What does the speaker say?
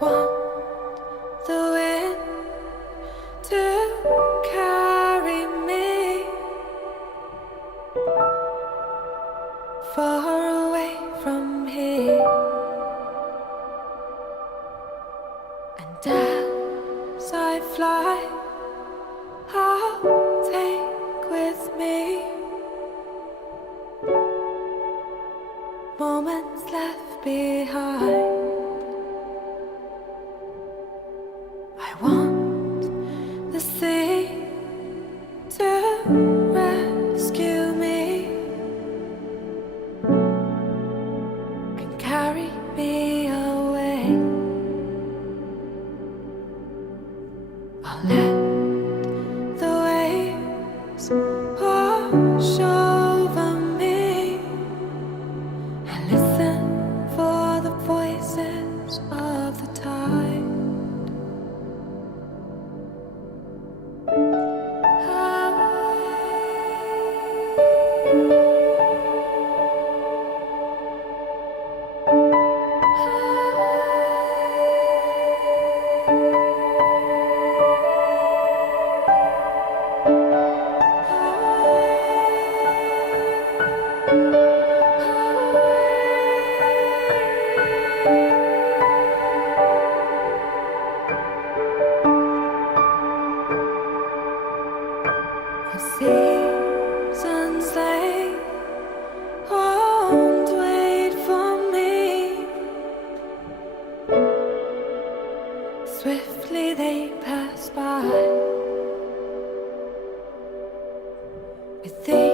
want the wind to carry me far away from here, and as I fly, I'll take with me moments left behind. I want the sea to rescue me and carry me away. I'll let the waves wash over me and listen for the voices of the tide. Seasons they won't wait for me. Swiftly they pass by with the